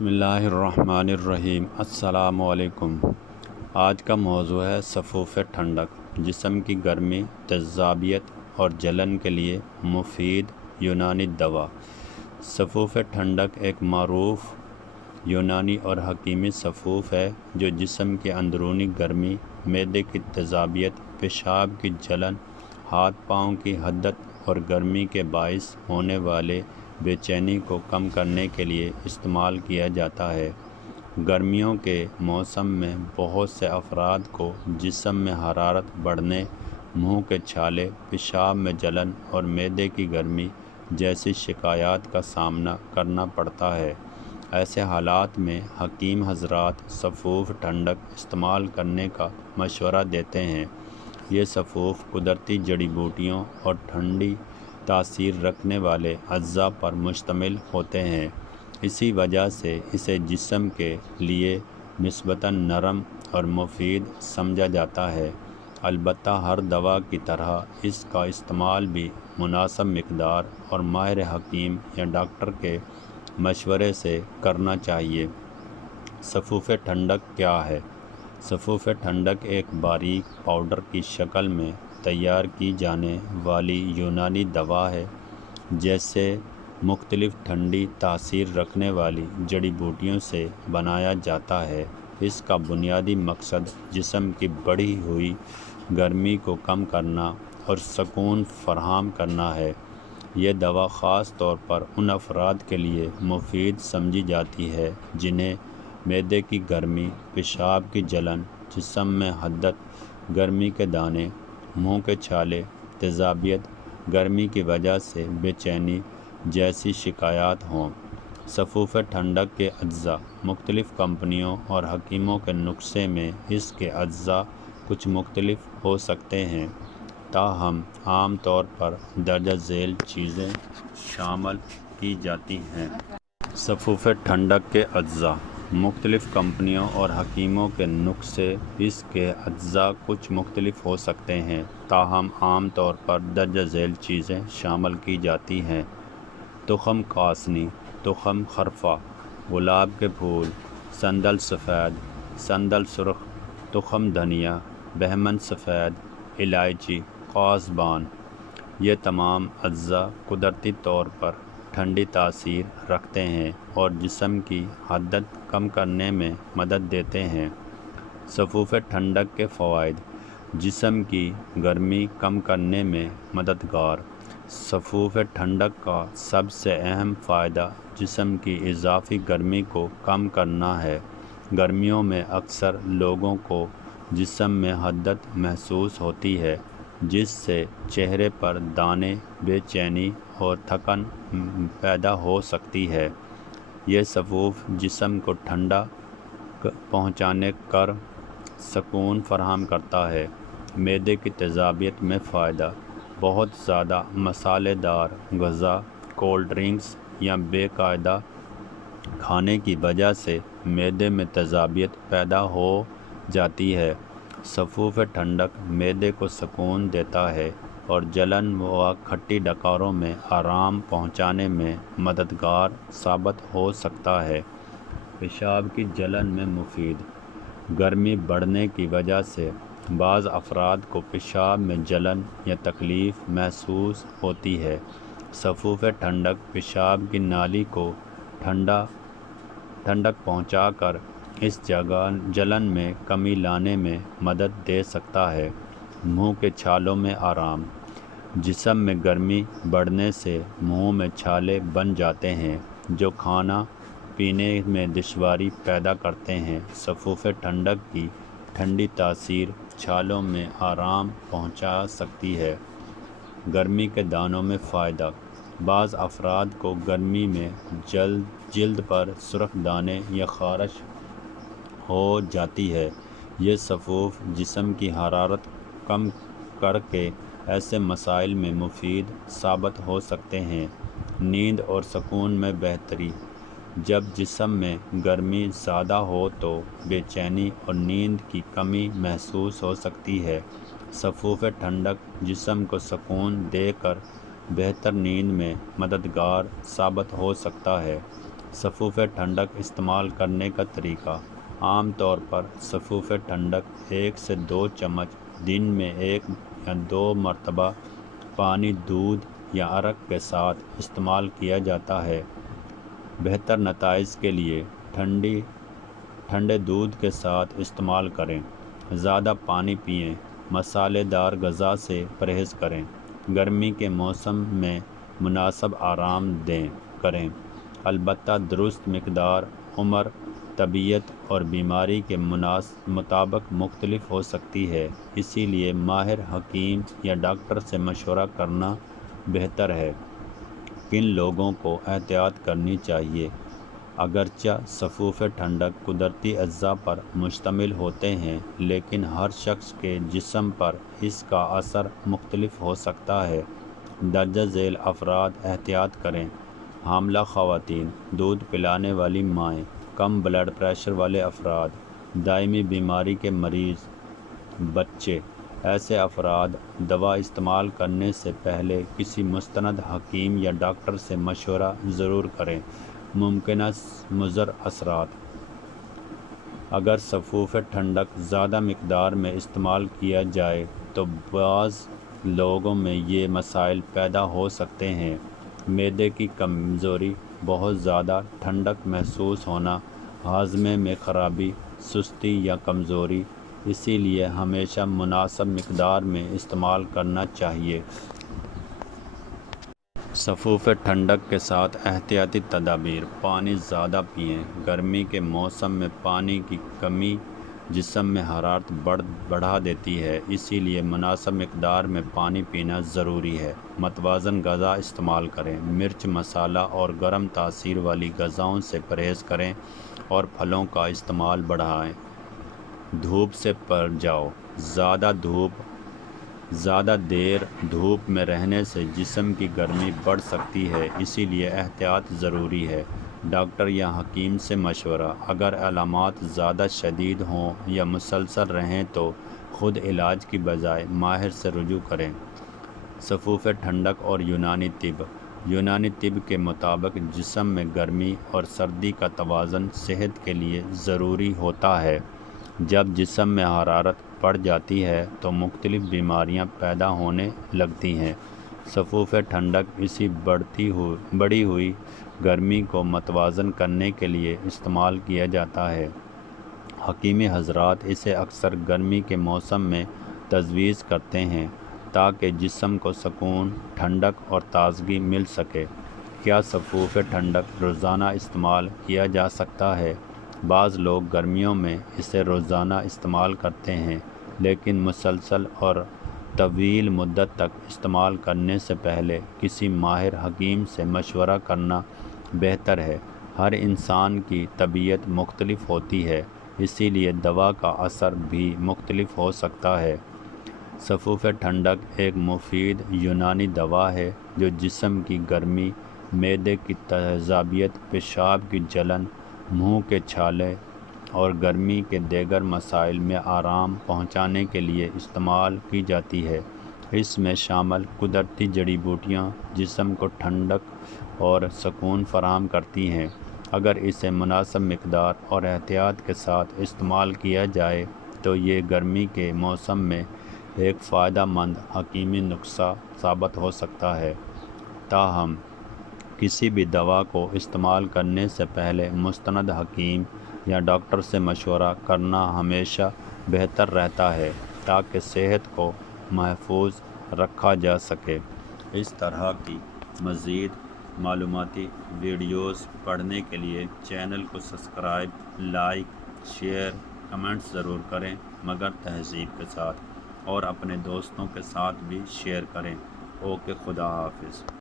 بسم اللہ الرحمن الرحیم۔ السلام علیکم۔ آج کا موضوع ہے صفوف ٹھنڈک، جسم کی گرمی، تیزابیت اور جلن کے لیے مفید یونانی دوا۔ صفوف ٹھنڈک ایک معروف یونانی اور حکیمی صفوف ہے جو جسم کی اندرونی گرمی، معدے کی تیزابیت، پیشاب کی جلن، ہاتھ پاؤں کی حدت اور گرمی کے باعث ہونے والے بے چینی کو کم کرنے کے لیے استعمال کیا جاتا ہے۔ گرمیوں کے موسم میں بہت سے افراد کو جسم میں حرارت بڑھنے، منہ کے چھالے، پیشاب میں جلن اور معدے کی گرمی جیسی شکایات کا سامنا کرنا پڑتا ہے۔ ایسے حالات میں حکیم حضرات صفوف ٹھنڈک استعمال کرنے کا مشورہ دیتے ہیں۔ یہ صفوف قدرتی جڑی بوٹیوں اور ٹھنڈی تاثیر رکھنے والے اجزاء پر مشتمل ہوتے ہیں، اسی وجہ سے اسے جسم کے لیے نسبتاً نرم اور مفید سمجھا جاتا ہے۔ البتہ ہر دوا کی طرح اس کا استعمال بھی مناسب مقدار اور ماہر حکیم یا ڈاکٹر کے مشورے سے کرنا چاہیے۔ صفوف ٹھنڈک کیا ہے؟ صفوف ٹھنڈک ایک باریک پاؤڈر کی شکل میں تیار کی جانے والی یونانی دوا ہے جسے مختلف ٹھنڈی تاثیر رکھنے والی جڑی بوٹیوں سے بنایا جاتا ہے۔ اس کا بنیادی مقصد جسم کی بڑھی ہوئی گرمی کو کم کرنا اور سکون فراہم کرنا ہے۔ یہ دوا خاص طور پر ان افراد کے لیے مفید سمجھی جاتی ہے جنہیں معدے کی گرمی، پیشاب کی جلن، جسم میں حدت، گرمی کے دانے، منہ کے چھالے، تیزابیت، گرمی کی وجہ سے بے چینی جیسی شکایات ہوں۔ صفوف ٹھنڈک کے اجزاء۔ مختلف کمپنیوں اور حکیموں کے نسخے میں اس کے اجزاء کچھ مختلف ہو سکتے ہیں، تاہم عام طور پر درجہ ذیل چیزیں شامل کی جاتی ہیں۔ صفوف ٹھنڈک کے اجزاء۔ مختلف کمپنیوں اور حکیموں کے نسخے اس کے اجزاء کچھ مختلف ہو سکتے ہیں، تاہم عام طور پر درجہ ذیل چیزیں شامل کی جاتی ہیں: تخم قاسنی، تخم خرفہ، گلاب کے پھول، سندل سفید، سندل سرخ، تخم دھنیا، بہمن سفید، الائچی، قازبان۔ یہ تمام اجزاء قدرتی طور پر ٹھنڈی تاثیر رکھتے ہیں اور جسم کی حدت کم کرنے میں مدد دیتے ہیں۔ صفوف ٹھنڈک کے فوائد۔ جسم کی گرمی کم کرنے میں مددگار۔ صفوف ٹھنڈک کا سب سے اہم فائدہ جسم کی اضافی گرمی کو کم کرنا ہے۔ گرمیوں میں اکثر لوگوں کو جسم میں حدت محسوس ہوتی ہے، جس سے چہرے پر دانے، بے چینی اور تھکن پیدا ہو سکتی ہے۔ یہ صفوف جسم کو ٹھنڈا پہنچانے کر سکون فراہم کرتا ہے۔ معدے کی تیزابیت میں فائدہ۔ بہت زیادہ مسالے دار غذا، کولڈ ڈرنکس یا بے قاعدہ کھانے کی وجہ سے معدے میں تیزابیت پیدا ہو جاتی ہے۔ صفوف ٹھنڈک معدے کو سکون دیتا ہے اور جلن و کھٹی ڈکاروں میں آرام پہنچانے میں مددگار ثابت ہو سکتا ہے۔ پیشاب کی جلن میں مفید۔ گرمی بڑھنے کی وجہ سے بعض افراد کو پیشاب میں جلن یا تکلیف محسوس ہوتی ہے۔ صفوف ٹھنڈک پیشاب کی نالی کو ٹھنڈک پہنچا کر اس جلن میں کمی لانے میں مدد دے سکتا ہے۔ منہ کے چھالوں میں آرام۔ جسم میں گرمی بڑھنے سے منہ میں چھالے بن جاتے ہیں جو کھانا پینے میں دشواری پیدا کرتے ہیں۔ صفوف ٹھنڈک کی ٹھنڈی تاثیر چھالوں میں آرام پہنچا سکتی ہے۔ گرمی کے دانوں میں فائدہ۔ بعض افراد کو گرمی میں جلد پر سرخ دانے یا خارش ہو جاتی ہے۔ یہ صفوف جسم کی حرارت کم کر کے ایسے مسائل میں مفید ثابت ہو سکتے ہیں۔ نیند اور سکون میں بہتری۔ جب جسم میں گرمی زیادہ ہو تو بے چینی اور نیند کی کمی محسوس ہو سکتی ہے۔ صفوف ٹھنڈک جسم کو سکون دے کر بہتر نیند میں مددگار ثابت ہو سکتا ہے۔ سفوف ٹھنڈک استعمال کرنے کا طریقہ: عام طور پر سفوف ٹھنڈک 1 سے 2 چمچ دن میں 1 یا 2 مرتبہ پانی، دودھ یا عرق کے ساتھ استعمال کیا جاتا ہے۔ بہتر نتائج کے لیے ٹھنڈے دودھ کے ساتھ استعمال کریں۔ زیادہ پانی پئیں۔ مسالے دار غذا سے پرہیز کریں۔ گرمی کے موسم میں مناسب آرام کریں، البتہ درست مقدار عمر، طبیعت اور بیماری کے مطابق مختلف ہو سکتی ہے، اسی لیے ماہر حکیم یا ڈاکٹر سے مشورہ کرنا بہتر ہے۔ کن لوگوں کو احتیاط کرنی چاہیے؟ اگرچہ سفوف ٹھنڈک قدرتی اجزاء پر مشتمل ہوتے ہیں، لیکن ہر شخص کے جسم پر اس کا اثر مختلف ہو سکتا ہے۔ درجہ ذیل افراد احتیاط کریں: حاملہ خواتین، دودھ پلانے والی مائیں، کم بلڈ پریشر والے افراد، دائمی بیماری کے مریض، بچے۔ ایسے افراد دوا استعمال کرنے سے پہلے کسی مستند حکیم یا ڈاکٹر سے مشورہ ضرور کریں۔ ممکنہ مضر اثرات: اگر سفوف ٹھنڈک زیادہ مقدار میں استعمال کیا جائے تو بعض لوگوں میں یہ مسائل پیدا ہو سکتے ہیں: معدے کی کمزوری، بہت زیادہ ٹھنڈک محسوس ہونا، ہاضمے میں خرابی، سستی یا کمزوری۔ اسی لیے ہمیشہ مناسب مقدار میں استعمال کرنا چاہیے۔ سفوف ٹھنڈک کے ساتھ احتیاطی تدابیر: پانی زیادہ پئیں۔ گرمی کے موسم میں پانی کی کمی جسم میں حرارت بڑھا دیتی ہے، اسی لیے مناسب مقدار میں پانی پینا ضروری ہے۔ متوازن غذا استعمال کریں۔ مرچ، مسالہ اور گرم تاثیر والی غذاؤں سے پرہیز کریں اور پھلوں کا استعمال بڑھائیں۔ دھوپ سے بچاؤ: زیادہ دیر دھوپ میں رہنے سے جسم کی گرمی بڑھ سکتی ہے، اسی لیے احتیاط ضروری ہے۔ ڈاکٹر یا حکیم سے مشورہ: اگر علامات زیادہ شدید ہوں یا مسلسل رہیں تو خود علاج کی بجائے ماہر سے رجوع کریں۔ سفوف ٹھنڈک اور یونانی طب: یونانی طب کے مطابق جسم میں گرمی اور سردی کا توازن صحت کے لیے ضروری ہوتا ہے۔ جب جسم میں حرارت بڑھ جاتی ہے تو مختلف بیماریاں پیدا ہونے لگتی ہیں۔ سفوف ٹھنڈک اسی بڑھی ہوئی گرمی کو متوازن کرنے کے لیے استعمال کیا جاتا ہے۔ حکیم حضرات اسے اکثر گرمی کے موسم میں تجویز کرتے ہیں تاکہ جسم کو سکون، ٹھنڈک اور تازگی مل سکے۔ کیا سفوف ٹھنڈک روزانہ استعمال کیا جا سکتا ہے؟ بعض لوگ گرمیوں میں اسے روزانہ استعمال کرتے ہیں، لیکن مسلسل اور طویل مدت تک استعمال کرنے سے پہلے کسی ماہر حکیم سے مشورہ کرنا بہتر ہے۔ ہر انسان کی طبیعت مختلف ہوتی ہے، اسی لیے دوا کا اثر بھی مختلف ہو سکتا ہے۔ سفوف ٹھنڈک ایک مفید یونانی دوا ہے جو جسم کی گرمی، معدے کی تیزابیت، پیشاب کی جلن، منہ کے چھالے اور گرمی کے دیگر مسائل میں آرام پہنچانے کے لیے استعمال کی جاتی ہے۔ اس میں شامل قدرتی جڑی بوٹیاں جسم کو ٹھنڈک اور سکون فراہم کرتی ہیں۔ اگر اسے مناسب مقدار اور احتیاط کے ساتھ استعمال کیا جائے تو یہ گرمی کے موسم میں ایک فائدہ مند حکیمی نسخہ ثابت ہو سکتا ہے۔ تاہم کسی بھی دوا کو استعمال کرنے سے پہلے مستند حکیم یا ڈاکٹر سے مشورہ کرنا ہمیشہ بہتر رہتا ہے تاکہ صحت کو محفوظ رکھا جا سکے۔ اس طرح کی مزید معلوماتی ویڈیوز پڑھنے کے لیے چینل کو سبسکرائب، لائک، شیئر، کمنٹس ضرور کریں، مگر تہذیب کے ساتھ، اور اپنے دوستوں کے ساتھ بھی شیئر کریں۔ اوکے، خدا حافظ۔